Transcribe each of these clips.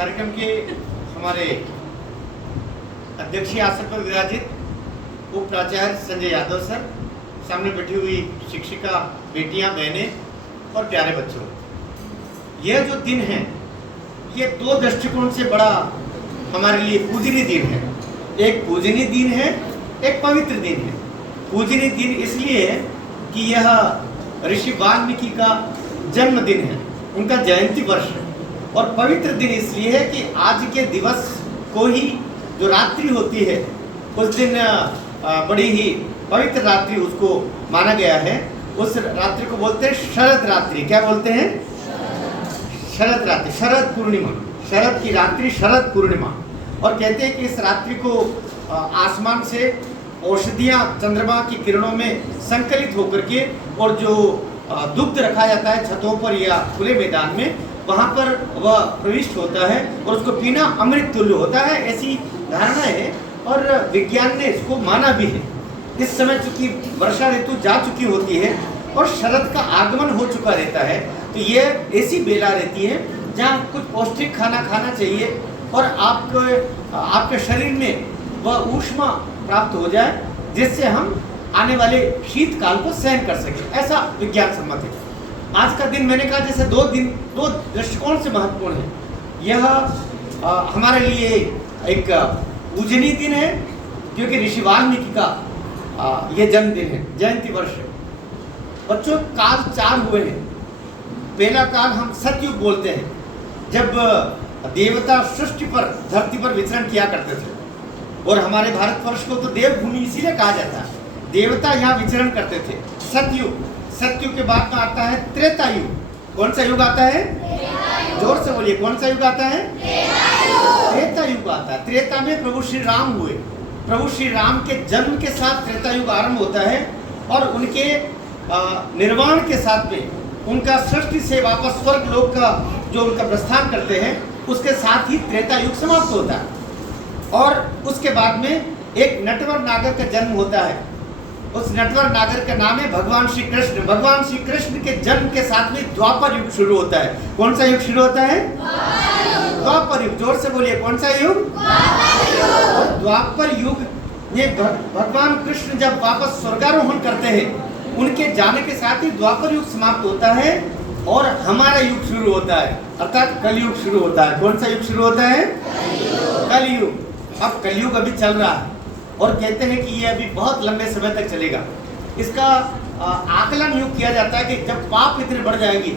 कार्यक्रम के हमारे अध्यक्षीय आसन पर विराजित उप प्राचार्य संजय यादव सर, सामने बैठी हुई शिक्षिका, बेटियां, बहनें और प्यारे बच्चों, यह जो दिन है ये दो दृष्टिकोण से बड़ा हमारे लिए पूजनीय दिन है। एक पूजनीय दिन है, एक पवित्र दिन है। पूजनीय दिन इसलिए है कि यह ऋषि वाल्मीकि का जन्मदिन है, उनका जयंती वर्ष है। और पवित्र दिन इसलिए है कि आज के दिवस को ही जो रात्रि होती है उस दिन बड़ी ही पवित्र रात्रि उसको माना गया है। उस रात्रि को बोलते हैं शरद रात्रि। क्या बोलते हैं? शरद रात्रि, शरद पूर्णिमा, शरद की रात्रि, शरद पूर्णिमा। और कहते हैं कि इस रात्रि को आसमान से औषधियाँ चंद्रमा की किरणों में संकलित होकर के और जो दुग्ध रखा जाता है छतों पर या खुले मैदान में, वहाँ पर वह प्रविष्ट होता है और उसको पीना अमृत तुल्य होता है, ऐसी धारणा है। और विज्ञान ने इसको माना भी है। इस समय चूंकि वर्षा ऋतु जा चुकी होती है और शरद का आगमन हो चुका रहता है, तो ये ऐसी बेला रहती है जहाँ कुछ पौष्टिक खाना खाना चाहिए और आपके शरीर में वह ऊष्मा प्राप्त हो जाए, जिससे हम आने वाले शीतकाल को सहन कर सकें। ऐसा विज्ञान सम्मत है। आज का दिन मैंने कहा जैसे दो दृष्टिकोण से महत्वपूर्ण है। यह हमारे लिए एक पूजनीय दिन है क्योंकि ऋषि वाल्मीकि का यह जन्मदिन है, जयंती वर्ष है। बच्चों, काल 4 हुए हैं। पहला काल हम सतयुग बोलते हैं, जब देवता सृष्टि पर, धरती पर विचरण किया करते थे। और हमारे भारतवर्ष को तो देवभूमि इसीलिए कहा जाता है, देवता यहाँ विचरण करते थे। सतयुग, सतयुग के बाद में आता है त्रेता युग। कौन सा युग आता है? जोर से बोलिए, कौन सा युग आता है? त्रेता युग आता है। त्रेता में प्रभु श्री राम हुए। प्रभु श्री राम के जन्म के साथ त्रेता युग आरंभ होता है और उनके निर्वाण के साथ में, उनका सृष्टि से वापस स्वर्ग लोक का जो उनका प्रस्थान करते हैं, उसके साथ ही त्रेता युग समाप्त होता है। और उसके बाद में एक नटवर नागर का जन्म होता है। उस नटवर नागर का नाम है भगवान श्री कृष्ण। भगवान श्री कृष्ण के जन्म के साथ में द्वापर युग शुरू होता है। कौन सा युग शुरू होता है? द्वापर युग। जोर से बोलिए, कौन सा युग? द्वापर युग में भगवान कृष्ण जब वापस स्वर्गारोहण करते हैं, उनके जाने के साथ ही द्वापर युग समाप्त होता है और हमारा युग शुरू होता है, अर्थात कलयुग शुरू होता है। कौन सा युग शुरू होता है? कलयुग। अब कलयुग अभी चल रहा है और कहते हैं कि ये अभी बहुत लंबे समय तक चलेगा। इसका आकलन यूँ किया जाता है कि जब पाप इतने बढ़ जाएंगे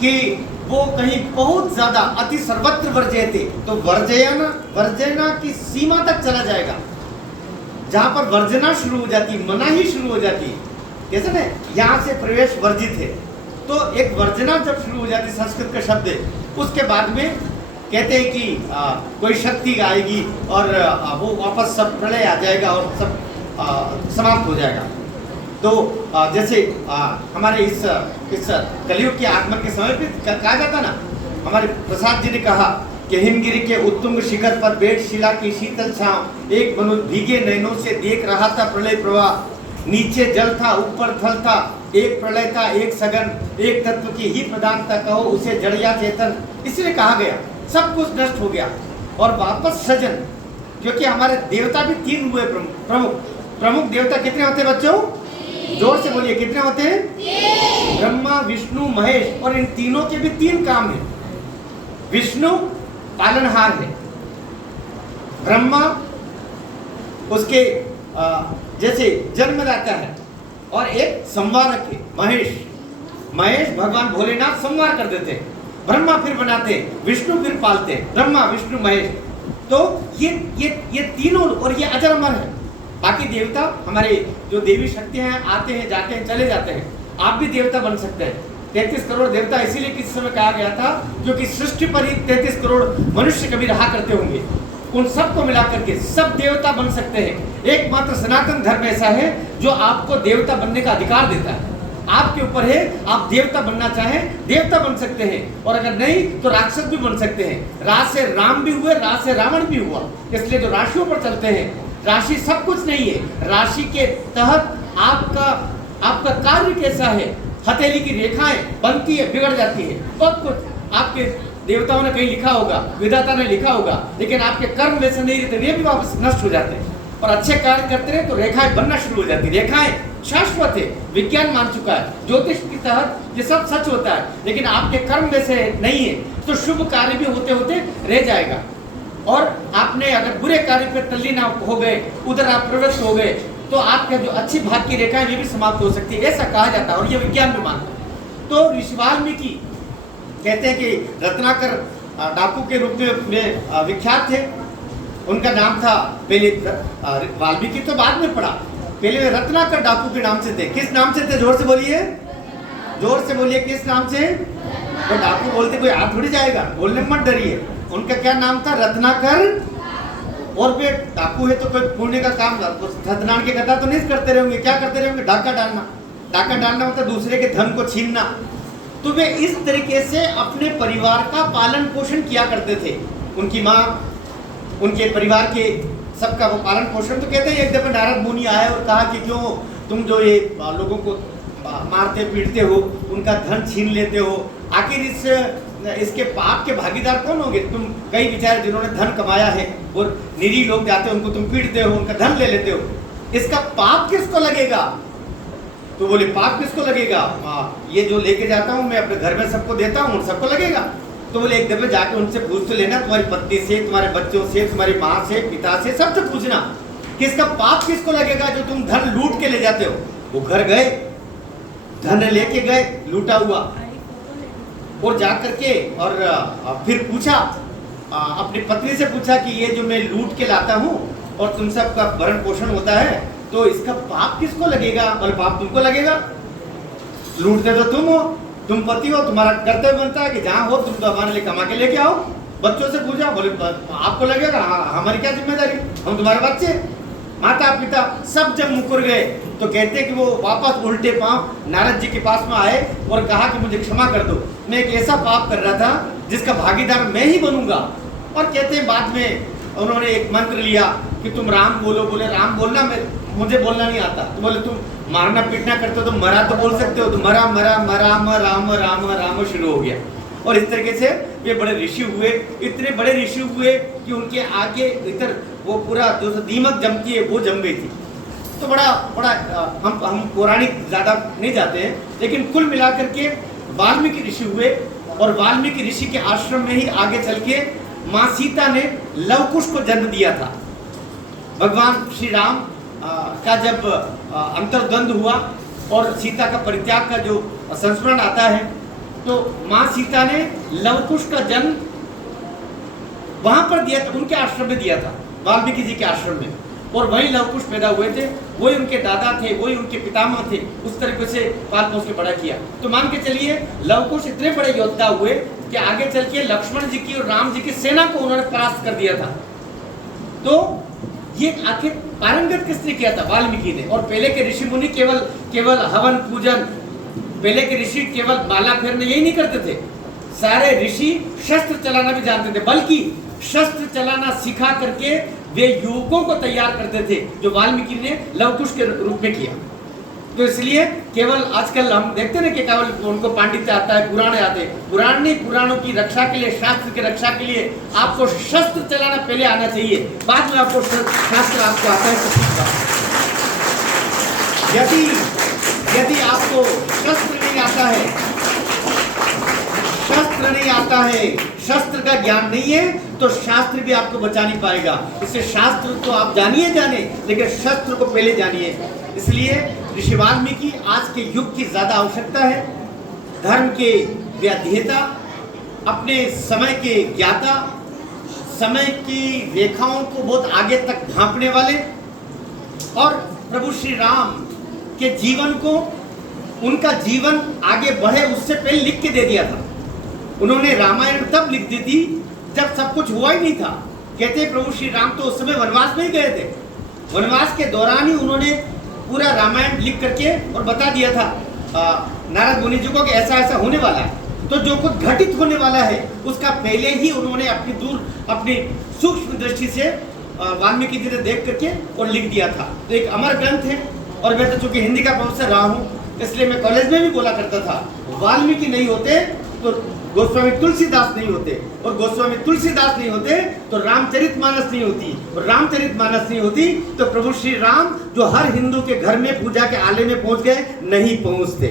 कि वो कहीं बहुत ज्यादा अति सर्वत्र वर्जयते, तो वर्जना की सीमा तक चला जाएगा, जहाँ पर वर्जना शुरू हो जाती, मनाही शुरू हो जाती। कैसे ना, यहाँ से प्रवेश वर्जित है, तो एक वर्जना जब शुरू हो जाती, संस्कृत का शब्द है, उसके बाद में कहते हैं कि कोई शक्ति आएगी और वो वापस सब प्रलय आ जाएगा और सब समाप्त हो जाएगा। तो जैसे हमारे इस कलयुग के आगमन के समय पे कहा जाता ना, हमारे प्रसाद जी ने कहा कि हिमगिरी के उत्तुंग शिखर पर बैठ शिला की शीतल छांव, एक मनुष्य भीगे नैनों से देख रहा था प्रलय प्रवाह। नीचे जल था, ऊपर थल था, एक प्रलय था, एक सगन, एक तत्व की ही प्रधानता कहो उसे जड़िया चेतन। इसलिए कहा गया सब कुछ नष्ट हो गया और वापस सजन। क्योंकि हमारे देवता भी 3 हुए प्रमुख देवता। कितने होते हैं बच्चों? जोर से बोलिए, कितने होते हैं? ब्रह्मा, विष्णु, महेश। और इन तीनों के भी 3 काम हैं। विष्णु पालनहार है, ब्रह्मा उसके जैसे जन्मदाता है, और एक संवारक है महेश भगवान भोलेनाथ संवार कर देते हैं। ब्रह्मा फिर बनाते हैं, विष्णु फिर पालते हैं, ब्रह्मा, विष्णु, महेश। तो ये तीनों, और ये अजर अमर है। बाकी देवता हमारे जो देवी शक्तियां हैं, आते हैं, जाते हैं, चले जाते हैं। आप भी देवता बन सकते हैं। 33 करोड़ देवता इसीलिए किसी समय कहा गया था क्योंकि सृष्टि पर ही 33 करोड़ मनुष्य कभी रहा करते होंगे। उन सबको मिला करके सब देवता बन सकते हैं। एकमात्र सनातन धर्म ऐसा है जो आपको देवता बनने का अधिकार देता है। आपके ऊपर है, आप देवता बनना चाहें देवता बन सकते हैं, और अगर नहीं तो राक्षस भी बन सकते हैं। राज से राम भी हुए, राज से रावण भी हुआ। इसलिए जो राशियों पर चलते हैं, राशि सब कुछ नहीं है। राशि के तहत आपका कार्य कैसा है, हथेली की रेखाएं बनती है, बिगड़ जाती है, बहुत कुछ आपके देवताओं ने कहीं लिखा होगा, विधाता ने लिखा होगा, लेकिन आपके कर्म वैसे नहीं रहते, वे भी वापस नष्ट हो जाते हैं। और अच्छे कार्य करते रहे तो रेखाएं बनना शुरू हो जाती है। रेखाएं शाश्वत है, विज्ञान मान चुका है, ज्योतिष के तहत ये सब सच होता है। लेकिन आपके कर्म वैसे नहीं है तो शुभ कार्य भी होते होते रह जाएगा। और आपने अगर बुरे कार्य पे तल्लीन हो गए, उधर आप प्रवृत्त हो गए, तो आपके जो अच्छी भाग की रेखाएं ये भी समाप्त हो सकती है, ऐसा कहा जाता है और ये विज्ञान भी मानता है। तो ऋषि वाल्मीकि कहते हैं कि रत्नाकर डाकू के रूप में विख्यात थे। उनका नाम था, पहले वाल्मीकि तो बाद में पड़ा, पहले वे रत्नाकर डाकू के नाम से थे। किस नाम से थे? जोर से बोलिए, जोर से बोलिए, किस नाम से? तो डाकू बोलते कोई हाथ थोड़ी जाएगा, बोलने मत डरिए। उनका क्या नाम था? रत्नाकर। और वे डाकू है तो कोई पुण्य का काम, सत्यनारायण की कथा तो नहीं करते रहेंगे, क्या करते रहेंगे? डाका डालना। डाका डालना मतलब दूसरे के धन को छीनना। तो वे इस तरीके से अपने परिवार का पालन पोषण किया करते थे। उनकी माँ, उनके परिवार के सबका वो पालन पोषण। तो कहते हैं एक दफा नारद मुनि आए और कहा कि क्यों तुम जो ये लोगों को मारते पीटते हो, उनका धन छीन लेते हो, आखिर इसके पाप के भागीदार कौन होंगे? तुम कई बेचारे जिन्होंने धन कमाया है और निरीह लोग जाते हैं, उनको तुम पीटते हो, उनका धन ले लेते हो, इसका पाप किसको लगेगा? तो बोले पाप किसको लगेगा? ये जो लेके जाता हूँ मैं अपने घर में सबको देता हूँ, सबको लगेगा। तो बोले एक दफे जाके उनसे पूछ तो लेना, तुम्हारी पत्नी से, तुम्हारे बच्चों से, तुम्हारी माँ से, पिता से, सबसे पूछना कि इसका पाप किसको लगेगा जो तुम धन लूट के ले जाते हो। वो घर गए, धन लेके गए लूटा हुआ, और जाकर के और फिर पूछा, अपनी पत्नी से पूछा कि ये जो मैं लूट के लाता हूँ और तुम सबका भरण पोषण होता है, तो इसका पाप किसको लगेगा? और पाप तुमको लगेगा, लूटते तो तुम हो, तुम पति हो, तुम्हारा कर्तव्य बनता है कि जहाँ हो तुम तो हमारे लिए कमा के लेके आओ। बच्चों से पूछा, बोले आपको लगेगा, हमारी क्या जिम्मेदारी, हम तुम्हारे बच्चे। माता पिता सब जब मुकर गए तो कहते कि वो वापस उल्टे पांव नारद जी के पास में आए और कहा कि मुझे क्षमा कर दो, मैं एक ऐसा पाप कर रहा था जिसका भागीदार मैं ही बनूंगा। और कहते हैं बाद में उन्होंने एक मंत्र लिया कि तुम राम बोलो। बोले राम बोलना मुझे बोलना नहीं आता। तो बोले तुम मारना पीटना करते हो तो मरा तो बोल सकते हो, तो मरा मरा मरा राम राम राम शुरू हो गया। और इस तरीके से ये बड़े ऋषि हुए, इतने बड़े ऋषि हुए कि उनके आगे इधर वो पूरा जो दीमक जमती है वो जम गई थी। तो बड़ा हम पौराणिक ज़्यादा नहीं जाते हैं, लेकिन कुल मिलाकर के वाल्मीकि ऋषि हुए। और वाल्मीकि ऋषि के आश्रम में ही आगे चल के माँ सीता ने लवकुश को जन्म दिया था। भगवान श्री राम का जब अंतर्द्वंद हुआ और सीता का परित्याग का जो संस्मरण आता है, तो माँ सीता ने लवकुश का जन्म वहां पर दिया था, उनके आश्रम में दिया था, वाल्मीकि जी के आश्रम में। और वही लवकुश पैदा हुए थे, वही उनके दादा थे, वही उनके पितामह थे। उस तरीके से पाल पोस के बड़ा किया। तो मान के चलिए लवकुश इतने बड़े योद्धा हुए कि आगे चल के लक्ष्मण जी की और राम जी की सेना को उन्होंने परास्त कर दिया था। तो ये आखिर पारंगत किसने किया था? वाल्मीकि ने। और पहले के ऋषि मुनि केवल हवन पूजन, पहले के ऋषि केवल माला फेरने यही नहीं करते थे, सारे ऋषि शस्त्र चलाना भी जानते थे, बल्कि शस्त्र चलाना सिखा करके वे युवकों को तैयार करते थे, जो वाल्मीकि ने लवकुश के रूप में किया। तो इसलिए केवल आजकल हम देखते ना कि केवल उनको पांडित्य आता है, पुराणे आते हैं। पुराण नहीं, पुराणों की रक्षा के लिए, शास्त्र की रक्षा के लिए आपको शस्त्र चलाना पहले आना चाहिए, बाद में आपको शास्त्र आपको आता है। यदि आपको शस्त्र नहीं आता है, शस्त्र का ज्ञान नहीं है, तो शास्त्र भी आपको बचा नहीं पाएगा। इससे शास्त्र तो आप जानिए लेकिन शस्त्र को पहले जानिए। इसलिए ऋषि वाल्मीकि आज के युग की ज्यादा आवश्यकता है। धर्म के व्याध्येता, अपने समय के ज्ञाता, समय की रेखाओं को बहुत आगे तक भांपने वाले, और प्रभु श्री राम के जीवन को, उनका जीवन आगे बढ़े उससे पहले लिख के दे दिया था। उन्होंने रामायण तब लिख दी थी जब सब कुछ हुआ ही नहीं था। कहते प्रभु श्री राम तो उस समय वनवास में ही गए थे, वनवास के दौरान ही उन्होंने पूरा रामायण लिख करके और बता दिया था नारद मुनि जी को कि ऐसा ऐसा होने वाला है। तो जो कुछ घटित होने वाला है उसका पहले ही उन्होंने अपनी सूक्ष्म दृष्टि से वाल्मीकि जी ने देख करके और लिख दिया था। तो एक अमर ग्रंथ है। और मैं तो चूंकि हिंदी का प्रोफेसर रहा हूँ, इसलिए मैं कॉलेज में भी बोला करता था, वाल्मीकि नहीं होते तो गोस्वामी तुलसीदास नहीं होते, और गोस्वामी तुलसीदास नहीं होते तो रामचरितमानस नहीं होती, और रामचरितमानस नहीं होती तो प्रभु श्री राम जो हर हिंदू के घर में पूजा के आले में पहुंच गए, नहीं पहुंचते।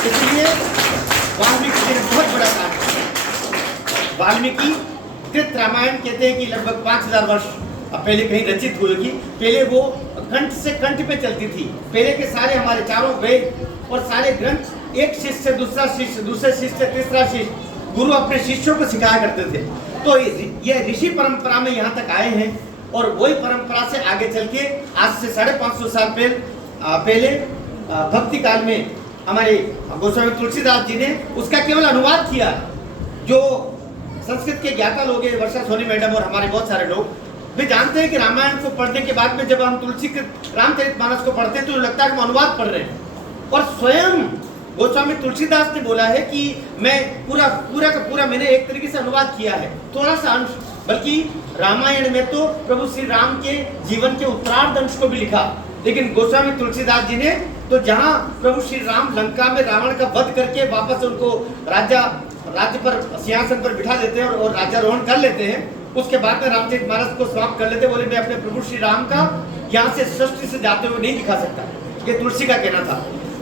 इसलिए वाल्मीकि जी ने बहुत बड़ा काम किया। वाल्मीकि कृत रामायण कहते हैं कि लगभग 5000 वर्ष पहले कहीं रचित हुई होगी। पहले वो कंठ से कंठ पे चलती थी। पहले के सारे हमारे चारों वेद और सारे ग्रंथ एक शिष्य से दूसरा शिष्य, दूसरे शिष्य से तीसरा शिष्य, गुरु अपने शिष्यों को सिखाया करते थे। तो ये ऋषि परंपरा में यहाँ तक आए हैं, और वही परंपरा से आगे चल के आज से 550 साल पहले भक्ति काल में हमारे गोस्वामी तुलसीदास जी ने उसका केवल अनुवाद किया। जो संस्कृत के ज्ञाता लोग हैं, वर्षा सोनी मैडम और हमारे बहुत सारे लोग भी जानते हैं कि रामायण को पढ़ने के बाद में जब हम तुलसी के रामचरितमानस को पढ़ते हैं तो लगता है कि हम अनुवाद पढ़ रहे हैं। और स्वयं गोस्वामी तुलसीदास ने बोला है कि मैं पूरा का पूरा मैंने एक तरीके से अनुवाद किया है, थोड़ा सा अंश, बल्कि रामायण में तो प्रभु श्री राम के जीवन के उत्तरार्ध अंश को भी लिखा। लेकिन गोस्वामी तुलसीदास जी ने तो जहाँ प्रभु श्री राम लंका में रावण का वध करके वापस उनको राज्य पर सिंहासन पर बिठा देते हैं और राज्यारोहण कर लेते हैं, उसके बाद में रामचरितमानस को समाप्त कर लेते, बोले मैं अपने प्रभु श्री राम का यहाँ से सृष्टि से जाते हुए नहीं दिखा सकता। ये तुलसी का कहना था।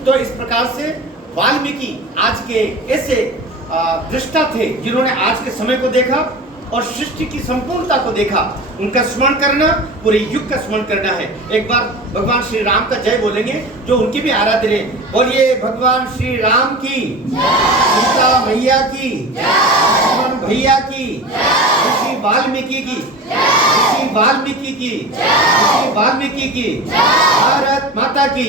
तो इस प्रकार से वाल्मीकि आज के ऐसे दृष्टा थे जिन्होंने आज के समय को देखा और सृष्टि की संपूर्णता को देखा। उनका स्मरण करना, पूरे युग का स्मरण करना है। एक बार भगवान श्री राम का जय बोलेंगे, जो उनकी भी आराध्य है। बोलिए भगवान श्री राम की, सीता मैया की, लक्ष्मण भैया की, ऋषि वाल्मीकि की, ऋषि वाल्मीकि की, ऋषि वाल्मीकि की, भारत माता की।